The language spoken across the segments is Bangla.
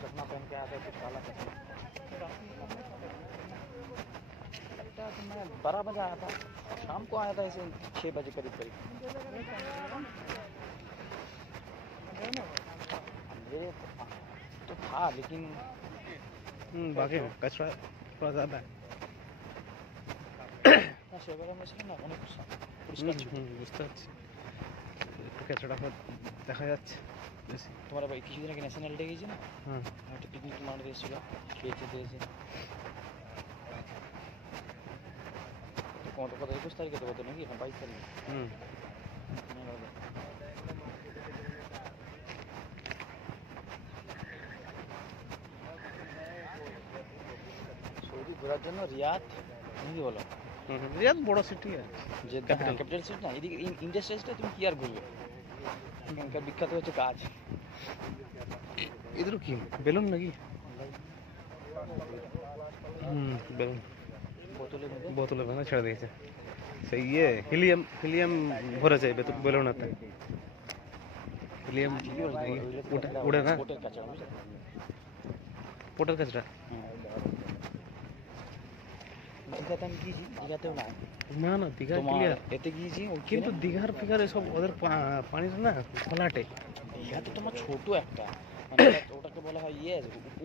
चश्मा पहन के आता है कुछ काला तो मैं 12 बजे आया था, शाम को आया था ऐसे 6 बजे करीब करीब। अंधेरे तो था लेकिन बाकी कचरा थोड़ा ज़्यादा है। সেবারে ছিল না অনেক পরিষ্কার বুঝতে পারছি, কচড়া দেখা যাচ্ছে বেশি। তোমার ভাই কিছুদিন আগে ন্যাশনাল ডে গিয়েছে না? হ্যাঁ, একটা পিকনিক মারতে এসেছিল, খেয়েছে দিয়েছে। কত 21 তারিখে দেবো তো নাকি? এখন 22 তারিখ। সৌদি ঘোরার জন্য রিয়াদ নাকি বলো? রিয়াদ বড় সিটি আর যে ক্যাপিটাল সিটি না, এদিকে ইন্ডাস্ট্রিয়ালসটা তুমি কি আর ঘুরবে? এখানকার বিখ্যাত হচ্ছে কাজ। इधर কি বেলুন নাকি? বেলুন বোতলে ভেঙে ছেড়ে দিয়েছে। সেই হিলিয়াম ভরে যায় বেলুনেতে। হিলিয়াম উড়ে না, পোটের কাছটা। দীঘাতে আমি গিয়েছি, দীঘাতেও না না না দীঘা ক্লিয়ার, এতে গিয়েছি কিন্তু দীঘার ফিগার এসব ওদের পানিটা না ঘোলাটে। দীঘাতে তোমার ছোট একটা ওটাকে বলা হয়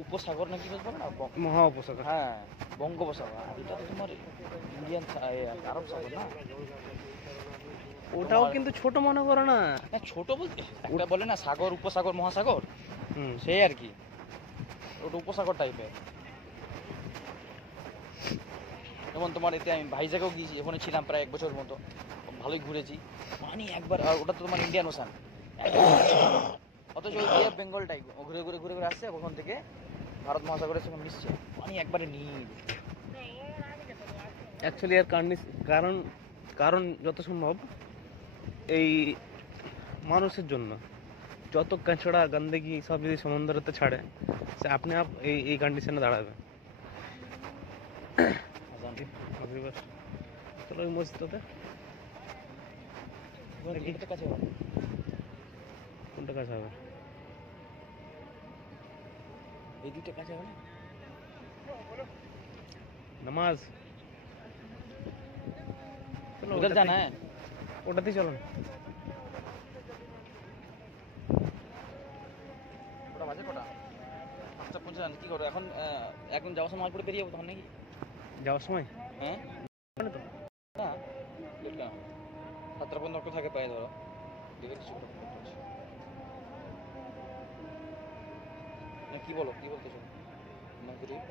উপসাগর নাকি বলবো না, মহা উপসাগর। হ্যাঁ, বঙ্গোপসাগর। আর এটা তো তোমার ইন্ডিয়ান আরব সাগর না, ওটাও কিন্তু ছোট মনে করো না। ছোট বলতে ওটা বলে না সাগর, উপসাগর, মহাসাগর, সেই আর কি, ওটা উপসাগর টাইপের। যেমন তোমার এতে আমি ভাইজাগেও গিয়েছি, ওখানে ছিলাম প্রায় 1 বছর মতো, ভালোই ঘুরেছি। পানি একবার, আর ওটা তো তোমার ইন্ডিয়ান ওশান, অথচ ওই বে অফ বেঙ্গলটাই ঘুরে ঘুরে ঘুরে ঘুরে আসছে, ওখান থেকে ভারত মহাসাগরের সঙ্গে মিশছে, পানি একবারে নীল। অ্যাকচুয়ালি এর কারণ যত সম্ভব এই মানুষের জন্য। যত কাঁচড়া গন্দগি সব যদি সমুদ্রতে ছাড়ে, সে আপনি আপ এই কন্ডিশনে দাঁড়াবে। চলো ওই মসজিদটাতে। কোনটা কাছে হবে? এই দুইটা কাছে হবে না? নামাজ উধর জানা है, ওটাতেই চলো। ওটা বাজে কটা? 5:55। কি করো এখন? এখন যাওয়ার সময় পরে বেরিয়ে যাবো তখন নাকি? যাওয়ার সময়? হ্যাঁ না, লেট কেন? 7:15 থাকে পায়ে ধরো, দেখে কিছু কি বলো, কি বলতেছো? মাগরিব,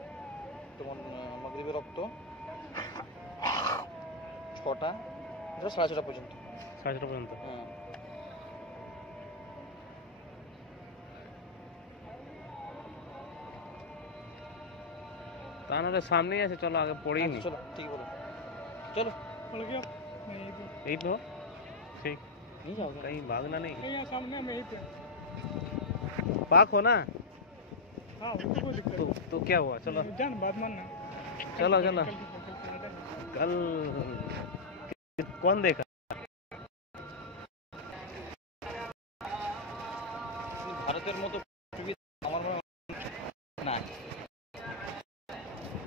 তোমার মাগরিবের রক্ত 6টা, 6:30 পর্যন্ত। 6:30 পর্যন্ত? হ্যাঁ। তা নাহলে সামনেই আছে, চলো আগে পড়েই নি। চলো, ঠিক বলো, चलो यही तो ठीक। नहीं जाओगे? कहीं भागना नहीं, यहाँ सामने में यहीं पे पाक हो ना। हाँ, उसको कोई दिक्कत तो क्या हुआ? चलो जान बात मानना। चलो कल कौन देखा? ভারতের মতো আমার মনে না,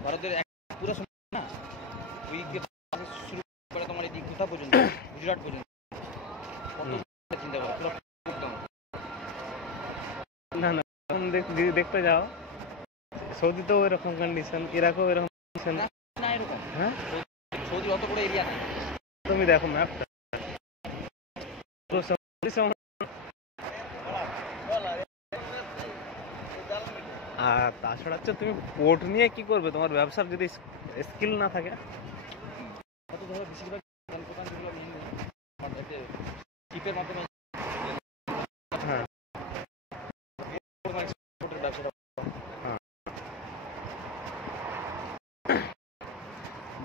ভারতের পুরো না ওই শুরু করে তোমার এই দিকটা পর্যন্ত, গুজরাট পর্যন্ত, চিন্তা করো পুরো না না দেখতে যাও। সৌদি তো এরকম কন্ডিশন, ইরাকও এরকম কন্ডিশন না, এরকম। হ্যাঁ, সৌদি অত বড় এরিয়া না। তুমি দেখো ম্যাপটা, আর তাছাড়া হচ্ছে তুমি পোর্ট নিয়ে কি করবে? তোমার ব্যবসার যদি স্কিল না থাকে। কত ধরো বেশিরভাগ দোকান যেগুলো টিপের মাধ্যমে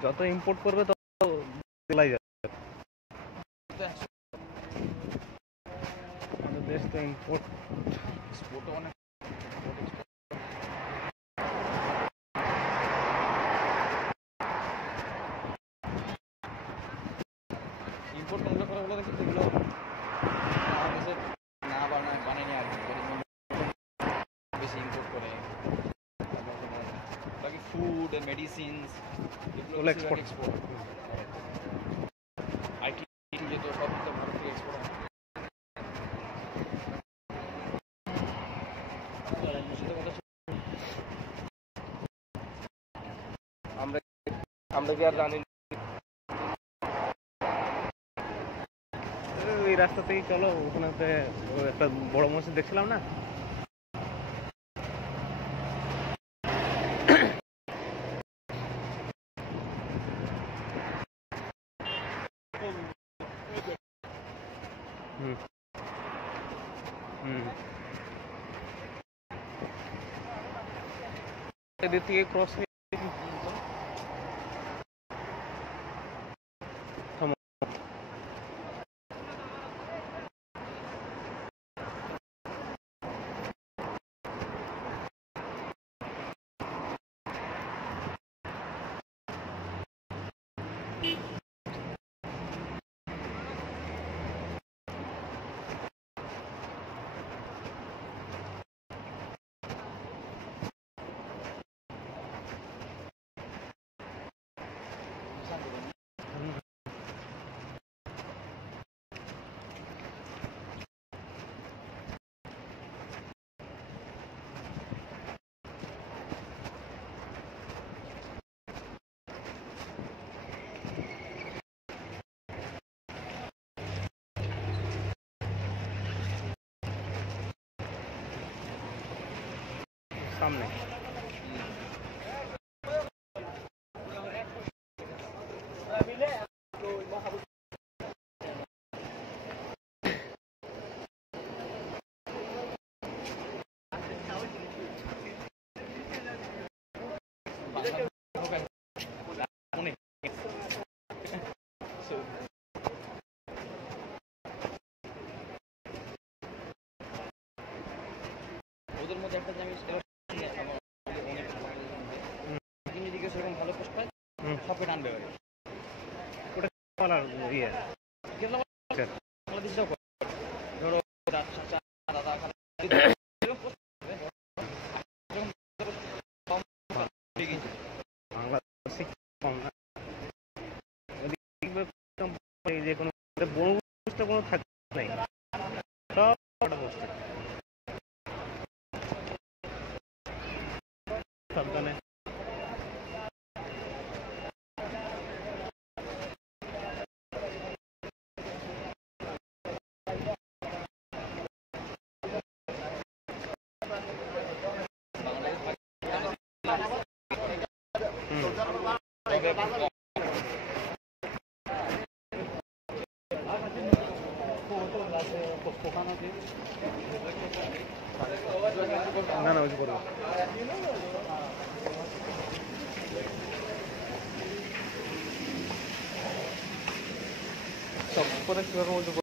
যত ইম্পোর্ট করবে তত চলাই যাবে। তো একশো আমাদের দেশ তো ইম্পোর্ট এক্সপোর্টও অনেক ইম্পোর্ট কোনগুলো করে বলে দেখি সেগুলো আমাদের দেশে না বানায়নি আর কি বেশি ইম্পোর্ট করে বাকি ফুড এন্ড মেডিসিনস ওগুলো export। এক্সপোর্ট আইটি যেহেতু সব তো ভারত থেকে এক্সপোর্ট হয় আমরা আমরা কি আর জানি না? এই রাস্তা থেকেই চলো, ওখানেতে একটা বড় মসজিদ দেখছিলাম না? হুম হুম এদিক থেকে ক্রস সামনে। ওদের মধ্যে একটা জিনিস যদি সেরকম ভালো পোস্ট পায় সবকে টানবে ওটা কলার ইয়ে বাংলাদেশটাও করে ধরো দাদা বাংলাদেশে কম না, যে কোনো বড় পোস্টটা কোনো থাকে নাই, সব কটা পোস্ট সাবধানে। না না, ওই করবো সব করে কিভাবে